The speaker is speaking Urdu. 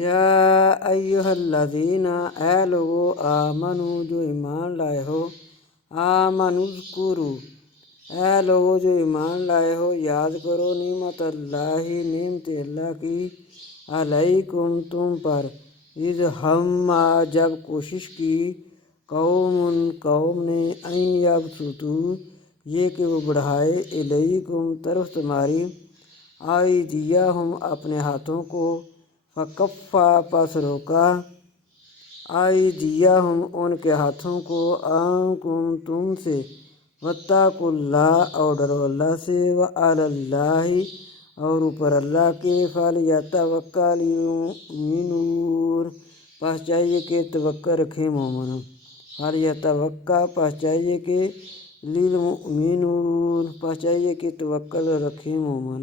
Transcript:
یا ایھا الذین اے لوگو آمنو جو ایمان لائے ہو، آمنو اذکروا اے لوگو جو ایمان لائے ہو یاد کرو نعمت اللہ نعمت اللہ کی علیکم تم پر، اذ ہم جب کوشش کی قوم نے ان یبسطوا یہ کہ وہ بڑھائے الیکم طرف تمہاری ایدیہم اپنے ہاتھوں کو، فکفا پس روکا ایدیہم ان کے ہاتھوں کو عنکم تم سے، واتقوا اللہ اور ڈرو اللہ سے، وعلی اللہ اور اوپر اللہ کے فلیتوکل المؤمنون پس چاہیے کہ توکل رکھیں مومن، فلیتوکل پس چاہیے کہ للمؤمنون پس چاہیے کہ توکل رکھیں مومن۔